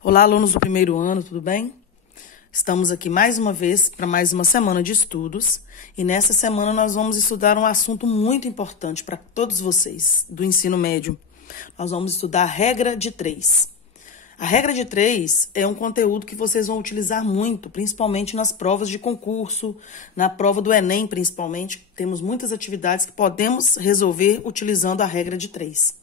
Olá, alunos do primeiro ano, tudo bem? Estamos aqui mais uma vez para mais uma semana de estudos e nessa semana nós vamos estudar um assunto muito importante para todos vocês do ensino médio. Nós vamos estudar a regra de 3. A regra de 3 é um conteúdo que vocês vão utilizar muito, principalmente nas provas de concurso, na prova do Enem principalmente. Temos muitas atividades que podemos resolver utilizando a regra de 3.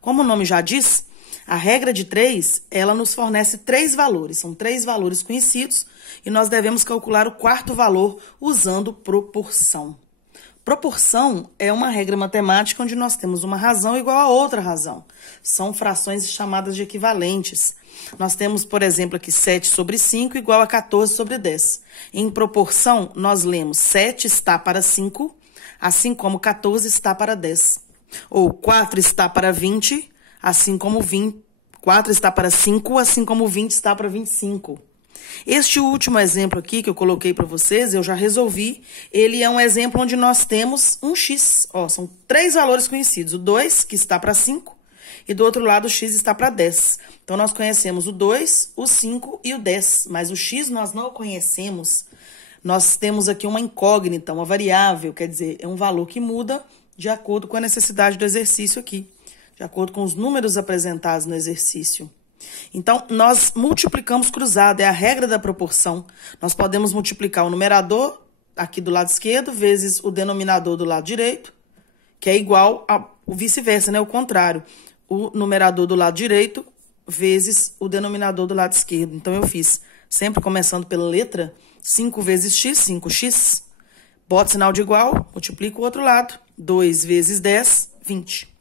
Como o nome já diz, a regra de 3, ela nos fornece 3 valores. São 3 valores conhecidos e nós devemos calcular o quarto valor usando proporção. Proporção é uma regra matemática onde nós temos uma razão igual a outra razão. São frações chamadas de equivalentes. Nós temos, por exemplo, aqui 7 sobre 5 igual a 14 sobre 10. Em proporção, nós lemos 7 está para 5, assim como 14 está para 10. Ou 4 está para 20, assim como 4 está para 5, assim como 20 está para 25. Este último exemplo aqui que eu coloquei para vocês, eu já resolvi. Ele é um exemplo onde nós temos um x. Ó, são 3 valores conhecidos. O 2, que está para 5, e do outro lado o x está para 10. Então, nós conhecemos o 2, o 5 e o 10. Mas o x nós não conhecemos. Nós temos aqui uma incógnita, uma variável. Quer dizer, é um valor que muda de acordo com a necessidade do exercício aqui. De acordo com os números apresentados no exercício. Então, nós multiplicamos cruzado, é a regra da proporção. Nós podemos multiplicar o numerador, aqui do lado esquerdo, vezes o denominador do lado direito, que é igual ao vice-versa, né? O contrário. O numerador do lado direito, vezes o denominador do lado esquerdo. Então, eu fiz, sempre começando pela letra, 5 vezes x, 5x. Boto sinal de igual, multiplico o outro lado. 2 vezes 10, 20.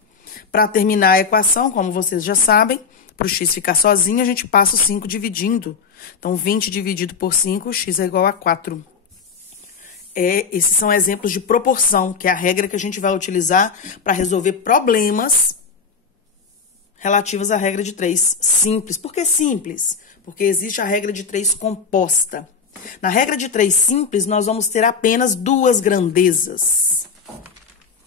Para terminar a equação, como vocês já sabem, para o x ficar sozinho, a gente passa o 5 dividindo. Então, 20 dividido por 5, x é igual a 4. Esses são exemplos de proporção, que é a regra que a gente vai utilizar para resolver problemas relativos à regra de 3. Simples. Por que simples? Porque existe a regra de 3 composta. Na regra de 3 simples, nós vamos ter apenas 2 grandezas.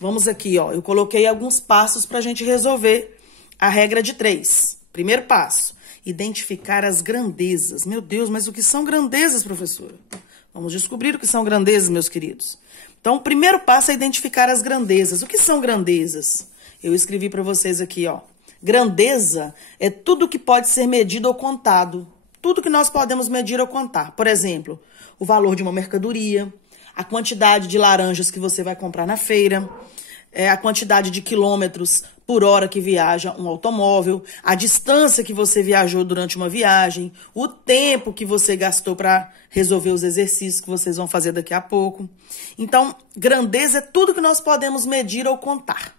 Vamos aqui, ó. Eu coloquei alguns passos para a gente resolver a regra de 3. Primeiro passo, identificar as grandezas. Meu Deus, mas o que são grandezas, professora? Vamos descobrir o que são grandezas, meus queridos. Então, o primeiro passo é identificar as grandezas. O que são grandezas? Eu escrevi para vocês aqui, ó. Grandeza é tudo que pode ser medido ou contado. Tudo que nós podemos medir ou contar. Por exemplo, o valor de uma mercadoria, a quantidade de laranjas que você vai comprar na feira, a quantidade de quilômetros por hora que viaja um automóvel, a distância que você viajou durante uma viagem, o tempo que você gastou para resolver os exercícios que vocês vão fazer daqui a pouco. Então, grandeza é tudo que nós podemos medir ou contar.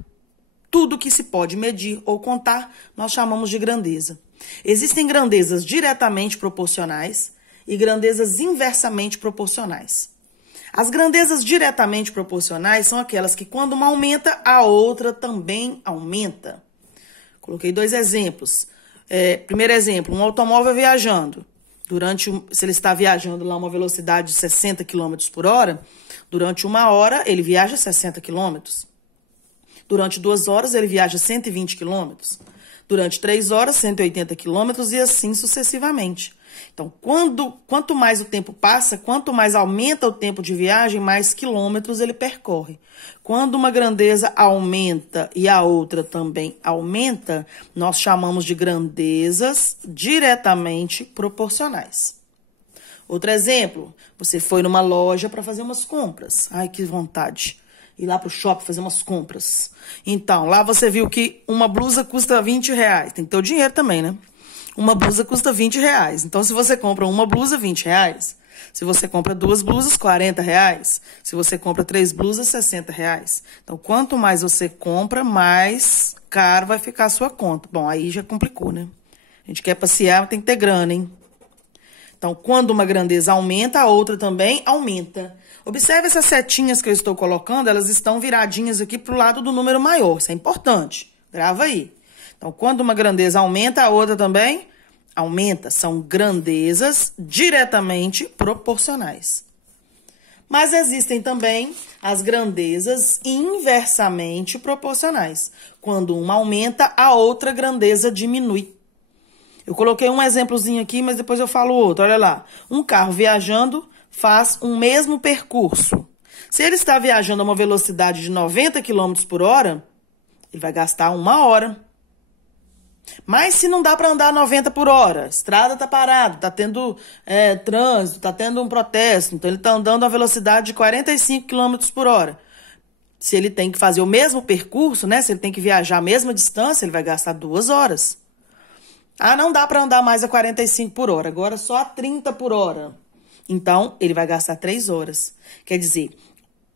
Tudo que se pode medir ou contar, nós chamamos de grandeza. Existem grandezas diretamente proporcionais e grandezas inversamente proporcionais. As grandezas diretamente proporcionais são aquelas que, quando uma aumenta, a outra também aumenta. Coloquei 2 exemplos. Primeiro exemplo, um automóvel viajando. Se ele está viajando lá a uma velocidade de 60 km por hora, durante 1 hora ele viaja 60 km. Durante 2 horas ele viaja 120 km. Durante 3 horas, 180 km e assim sucessivamente. Então, quanto mais o tempo passa, quanto mais aumenta o tempo de viagem, mais quilômetros ele percorre. Quando uma grandeza aumenta e a outra também aumenta, nós chamamos de grandezas diretamente proporcionais. Outro exemplo, você foi numa loja para fazer umas compras. Ai, que vontade. Ir lá para o shopping fazer umas compras. Então, lá você viu que uma blusa custa R$20. Tem que ter o dinheiro também, né? Uma blusa custa R$20. Então, se você compra uma blusa, R$20. Se você compra 2 blusas, R$40. Se você compra 3 blusas, R$60. Então, quanto mais você compra, mais caro vai ficar a sua conta. Bom, aí já complicou, né? A gente quer passear, tem que ter grana, hein? Então, quando uma grandeza aumenta, a outra também aumenta. Observe essas setinhas que eu estou colocando, elas estão viradinhas aqui para o lado do número maior. Isso é importante. Grava aí. Então, quando uma grandeza aumenta, a outra também aumenta. São grandezas diretamente proporcionais. Mas existem também as grandezas inversamente proporcionais. Quando uma aumenta, a outra grandeza diminui. Eu coloquei um exemplozinho aqui, mas depois eu falo outro. Olha lá. Um carro viajando faz um mesmo percurso. Se ele está viajando a uma velocidade de 90 km por hora, ele vai gastar 1 hora. Mas se não dá para andar 90 por hora, a estrada está parada, está tendo trânsito, está tendo um protesto, então ele está andando a velocidade de 45 km por hora. Se ele tem que fazer o mesmo percurso, né? Se ele tem que viajar a mesma distância, ele vai gastar 2 horas. Ah, não dá para andar mais a 45 por hora, agora só a 30 por hora. Então, ele vai gastar 3 horas. Quer dizer,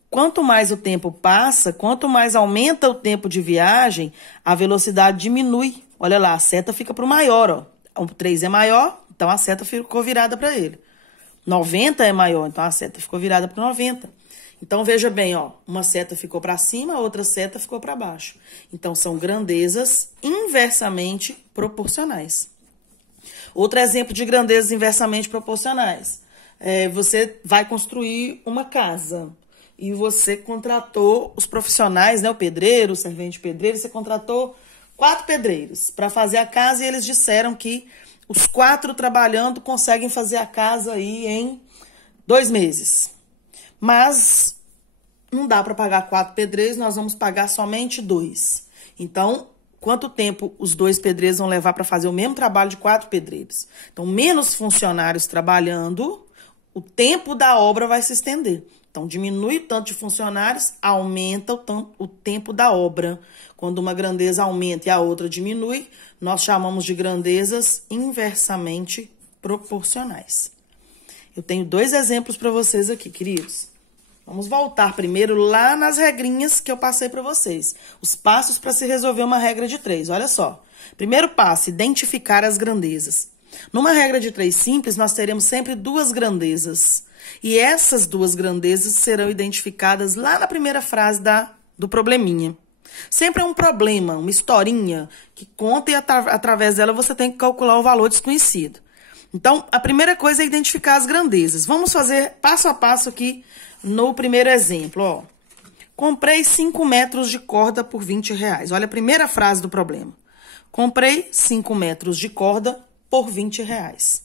quanto mais o tempo passa, quanto mais aumenta o tempo de viagem, a velocidade diminui. Olha lá, a seta fica para o maior, ó. O 3 é maior, então a seta ficou virada para ele. 90 é maior, então a seta ficou virada para 90. Então, veja bem, ó, uma seta ficou para cima, a outra seta ficou para baixo. Então, são grandezas inversamente proporcionais. Outro exemplo de grandezas inversamente proporcionais. Você vai construir uma casa e você contratou os profissionais, né, o pedreiro, o servente pedreiro, você contratou 4 pedreiros para fazer a casa e eles disseram que os 4 trabalhando conseguem fazer a casa aí em 2 meses. Mas não dá para pagar 4 pedreiros, nós vamos pagar somente 2. Então, quanto tempo os 2 pedreiros vão levar para fazer o mesmo trabalho de 4 pedreiros? Então, menos funcionários trabalhando, o tempo da obra vai se estender. Então, diminui o tanto de funcionários, aumenta o tempo da obra. Quando uma grandeza aumenta e a outra diminui, nós chamamos de grandezas inversamente proporcionais. Eu tenho 2 exemplos para vocês aqui, queridos. Vamos voltar primeiro lá nas regrinhas que eu passei para vocês. Os passos para se resolver uma regra de 3. Olha só. Primeiro passo, identificar as grandezas. Numa regra de 3 simples, nós teremos sempre 2 grandezas. E essas 2 grandezas serão identificadas lá na primeira frase do probleminha. Sempre é um problema, uma historinha que conta e através dela você tem que calcular o valor desconhecido. Então, a primeira coisa é identificar as grandezas. Vamos fazer passo a passo aqui no primeiro exemplo. Ó. Comprei 5 metros de corda por R$20. Olha a primeira frase do problema. Comprei 5 metros de corda por R$20.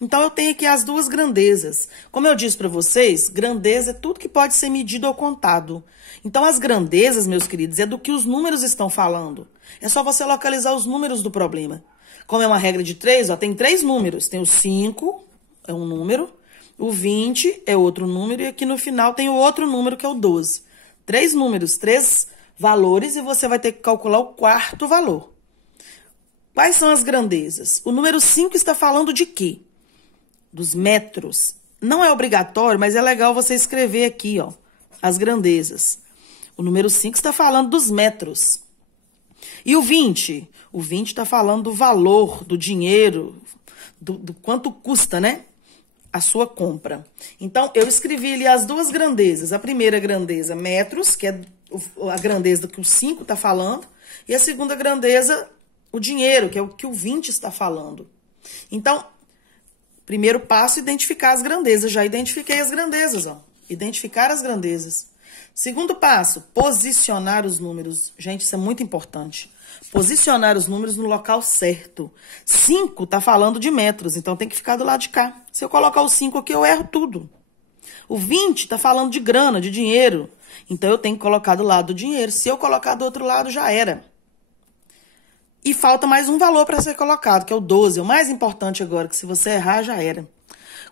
Então, eu tenho aqui as 2 grandezas. Como eu disse para vocês, grandeza é tudo que pode ser medido ou contado. Então, as grandezas, meus queridos, é do que os números estão falando. É só você localizar os números do problema. Como é uma regra de 3, ó, tem 3 números. Tem o 5, é um número, o 20 é outro número, e aqui no final tem o outro número, que é o 12. 3 números, 3 valores, e você vai ter que calcular o 4º valor. Quais são as grandezas? O número 5 está falando de quê? Dos metros. Não é obrigatório, mas é legal você escrever aqui, ó, as grandezas. O número 5 está falando dos metros. E o 20? O 20 está falando do valor, do dinheiro, do quanto custa, né? A sua compra. Então, eu escrevi ali as 2 grandezas. A primeira grandeza, metros, que é a grandeza que o 5 está falando. E a segunda grandeza, o dinheiro, que é o que o 20 está falando. Então, primeiro passo, identificar as grandezas. Já identifiquei as grandezas, ó. Identificar as grandezas. Segundo passo, posicionar os números. Gente, isso é muito importante. Posicionar os números no local certo. 5 está falando de metros, então tem que ficar do lado de cá. Se eu colocar o 5 aqui, eu erro tudo. O 20 está falando de grana, de dinheiro. Então, eu tenho que colocar do lado do dinheiro. Se eu colocar do outro lado, já era. E falta mais um valor para ser colocado, que é o 12. O mais importante agora, que se você errar, já era.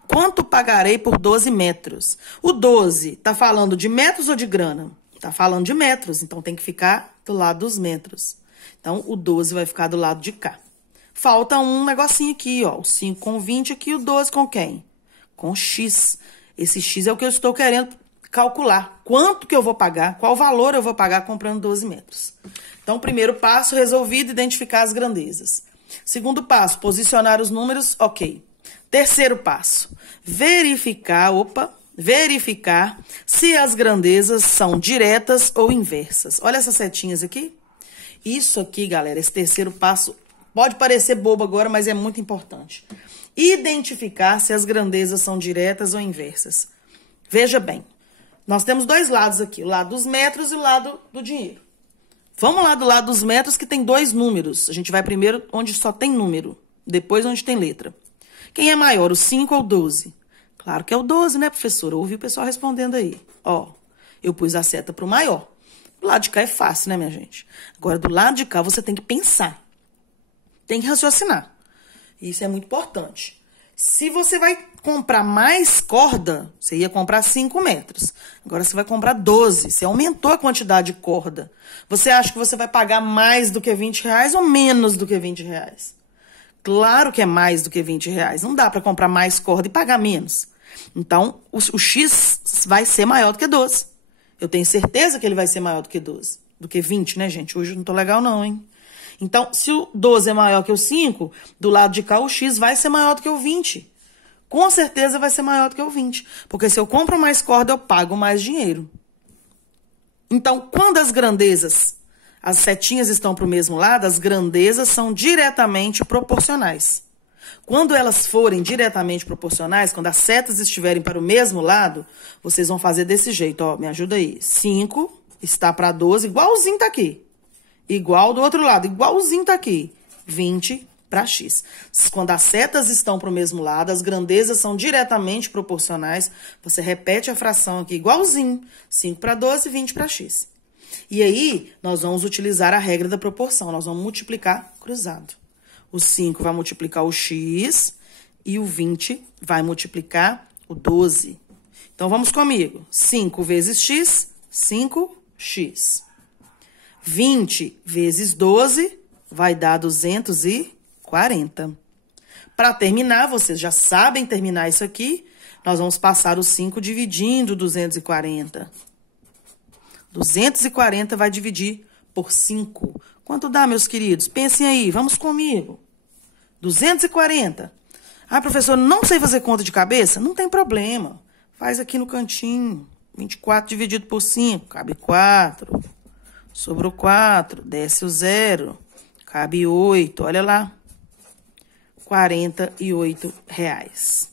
Quanto pagarei por 12 metros? O 12 está falando de metros ou de grana? Está falando de metros, então tem que ficar do lado dos metros. Então, o 12 vai ficar do lado de cá. Falta um negocinho aqui, ó. O 5 com 20 aqui, o 12 com quem? Com X. Esse X é o que eu estou querendo calcular. Quanto que eu vou pagar, qual valor eu vou pagar comprando 12 metros. Então, primeiro passo, resolvido, identificar as grandezas. Segundo passo, posicionar os números, ok. Terceiro passo, verificar se as grandezas são diretas ou inversas. Olha essas setinhas aqui. Isso aqui, galera, esse terceiro passo pode parecer bobo agora, mas é muito importante. Identificar se as grandezas são diretas ou inversas. Veja bem, nós temos 2 lados aqui, o lado dos metros e o lado do dinheiro. Vamos lá do lado dos metros, que tem 2 números. A gente vai primeiro onde só tem número. depois onde tem letra. Quem é maior, o 5 ou o 12? Claro que é o 12, né, professora? Eu ouvi o pessoal respondendo aí. Ó, eu pus a seta para o maior. Do lado de cá é fácil, né, minha gente? Agora, do lado de cá, você tem que pensar. Tem que raciocinar. Isso é muito importante. Se você vai comprar mais corda, você ia comprar 5 metros. Agora você vai comprar 12. Você aumentou a quantidade de corda. Você acha que você vai pagar mais do que R$20 ou menos do que R$20? Claro que é mais do que R$20. Não dá para comprar mais corda e pagar menos. Então, o X vai ser maior do que 12. Eu tenho certeza que ele vai ser maior do que 12. Do que 20, né, gente? Hoje eu não tô legal não, hein? Então, se o 12 é maior que o 5, do lado de cá o X vai ser maior do que o 20. Com certeza vai ser maior do que o 20. Porque se eu compro mais corda, eu pago mais dinheiro. Então, quando as grandezas, as setinhas estão para o mesmo lado, as grandezas são diretamente proporcionais. Quando elas forem diretamente proporcionais, quando as setas estiverem para o mesmo lado, vocês vão fazer desse jeito, ó, me ajuda aí. 5 está para 12, igualzinho tá aqui. Igual do outro lado, igualzinho tá aqui. 20 para X. Quando as setas estão para o mesmo lado, as grandezas são diretamente proporcionais, você repete a fração aqui igualzinho. 5 para 12, 20 para X. E aí, nós vamos utilizar a regra da proporção. Nós vamos multiplicar cruzado. O 5 vai multiplicar o X e o 20 vai multiplicar o 12. Então, vamos comigo. 5 vezes X, 5x. 20 vezes 12 vai dar 240. Para terminar, vocês já sabem terminar isso aqui, nós vamos passar o 5 dividindo 240. 240 vai dividir por 5. Quanto dá, meus queridos? Pensem aí, vamos comigo. 240. Ah, professor, não sei fazer conta de cabeça? Não tem problema. Faz aqui no cantinho. 24 dividido por 5, cabe 4. Sobrou 4, desce o 0, cabe 8, olha lá. R$48.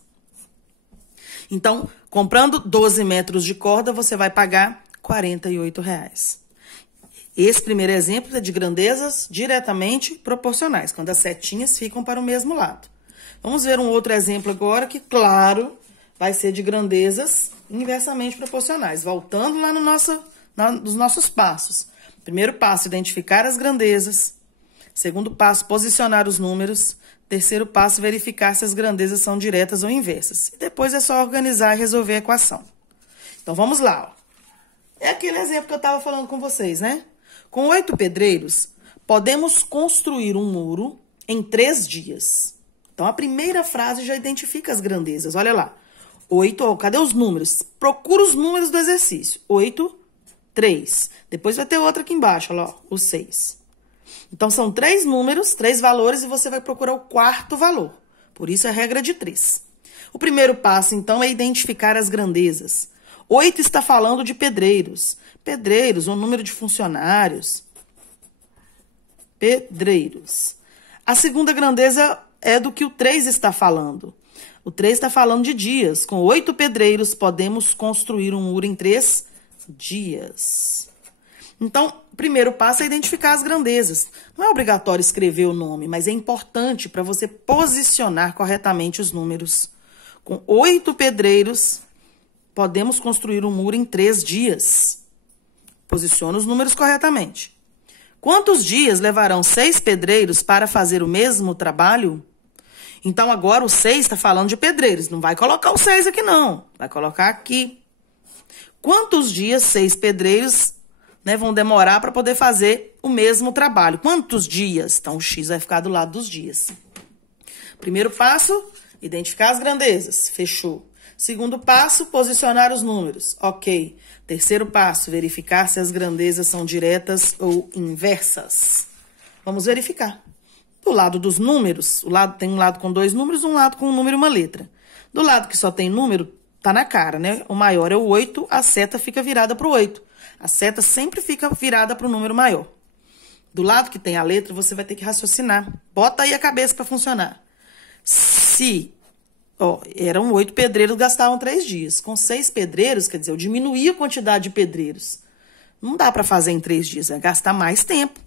Então, comprando 12 metros de corda, você vai pagar R$48. Esse primeiro exemplo é de grandezas diretamente proporcionais, quando as setinhas ficam para o mesmo lado. Vamos ver um outro exemplo agora que, claro, vai ser de grandezas inversamente proporcionais. Voltando lá nos nossos passos. Primeiro passo, identificar as grandezas. Segundo passo, posicionar os números. Terceiro passo, verificar se as grandezas são diretas ou inversas. E depois é só organizar e resolver a equação. Então, vamos lá. Ó. É aquele exemplo que eu estava falando com vocês, né? Com 8 pedreiros, podemos construir um muro em 3 dias. Então, a primeira frase já identifica as grandezas. Olha lá. 8, ó, cadê os números? Procura os números do exercício. 8, 3. Depois vai ter outra aqui embaixo, olha lá, o 6. Então, são 3 números, 3 valores, e você vai procurar o quarto valor. Por isso, é a regra de 3. O primeiro passo, então, é identificar as grandezas. 8 está falando de pedreiros. Pedreiros, o número de funcionários. Pedreiros. A segunda grandeza é do que o 3 está falando. O 3 está falando de dias. Com 8 pedreiros, podemos construir um muro em 3 dias. Então, o primeiro passo é identificar as grandezas. Não é obrigatório escrever o nome, mas é importante para você posicionar corretamente os números. Com 8 pedreiros, podemos construir um muro em 3 dias. Posiciona os números corretamente. Quantos dias levarão 6 pedreiros para fazer o mesmo trabalho? Então, agora o 6 está falando de pedreiros. Não vai colocar o 6 aqui, não. Vai colocar aqui. Quantos dias 6 pedreiros, né, vão demorar para poder fazer o mesmo trabalho? Quantos dias? Então, o X vai ficar do lado dos dias. Primeiro passo, identificar as grandezas. Fechou. Segundo passo, posicionar os números. Ok. Terceiro passo, verificar se as grandezas são diretas ou inversas. Vamos verificar. Do lado dos números, tem um lado com 2 números, um lado com um número e uma letra. Do lado que só tem número, tá na cara, né? O maior é o 8, a seta fica virada para o 8. A seta sempre fica virada para o número maior. Do lado que tem a letra, você vai ter que raciocinar. Bota aí a cabeça para funcionar. Se... Ó, eram 8 pedreiros, gastavam 3 dias. Com 6 pedreiros, quer dizer, eu diminuí a quantidade de pedreiros. Não dá para fazer em 3 dias, vai gastar mais tempo.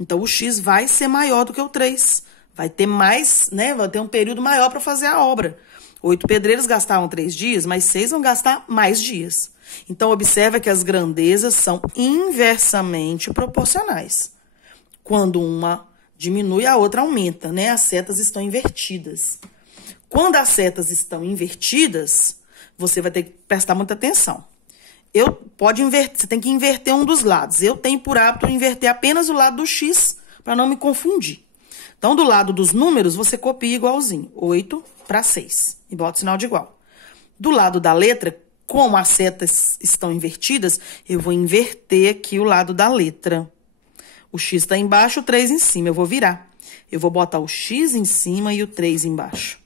Então, o X vai ser maior do que o 3. vai ter mais, né? Vai ter um período maior para fazer a obra. 8 pedreiros gastavam 3 dias, mas 6 vão gastar mais dias. Então, observa que as grandezas são inversamente proporcionais. Quando uma diminui, a outra aumenta, né? As setas estão invertidas. Quando as setas estão invertidas, você vai ter que prestar muita atenção. Você tem que inverter um dos lados. Eu tenho por hábito inverter apenas o lado do X, para não me confundir. Então, do lado dos números, você copia igualzinho. 8 para 6. E bota o sinal de igual. Do lado da letra, como as setas estão invertidas, eu vou inverter aqui o lado da letra. O X está embaixo, o 3 em cima. Eu vou virar. Eu vou botar o X em cima e o 3 embaixo.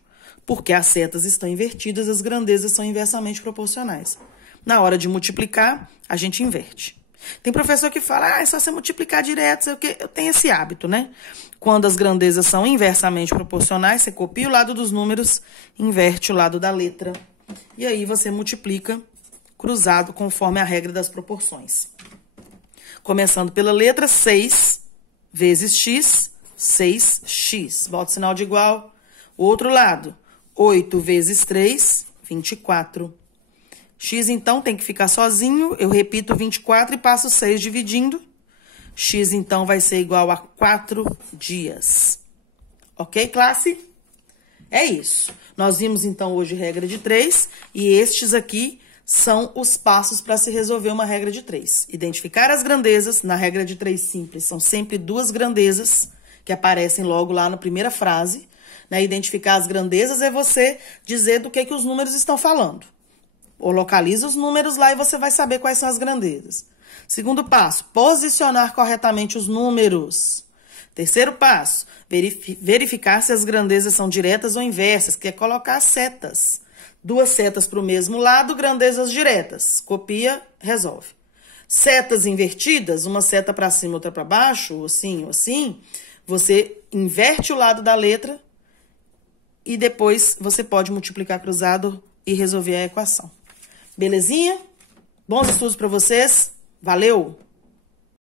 Porque as setas estão invertidas, as grandezas são inversamente proporcionais. Na hora de multiplicar, a gente inverte. Tem professor que fala, é só você multiplicar direto, sei o quê. Eu tenho esse hábito, né? Quando as grandezas são inversamente proporcionais, você copia o lado dos números, inverte o lado da letra. E aí você multiplica cruzado conforme a regra das proporções. Começando pela letra, 6 vezes x, 6x. Bota o sinal de igual. Outro lado, 8 vezes 3, 24. X, então, tem que ficar sozinho. Eu repito 24 e passo 6 dividindo. X, então, vai ser igual a 4 dias. Ok, classe? É isso. Nós vimos, então, hoje regra de 3. E estes aqui são os passos para se resolver uma regra de 3. Identificar as grandezas. Na regra de 3 simples, são sempre 2 grandezas que aparecem logo lá na primeira frase. Né? Identificar as grandezas é você dizer do que os números estão falando. Ou localiza os números lá e você vai saber quais são as grandezas. Segundo passo, posicionar corretamente os números. Terceiro passo, verificar se as grandezas são diretas ou inversas, que é colocar setas. 2 setas para o mesmo lado, grandezas diretas. Copia, resolve. Setas invertidas, uma seta para cima, outra para baixo, ou assim, você inverte o lado da letra e depois você pode multiplicar cruzado e resolver a equação. Belezinha? Bons estudos para vocês. Valeu!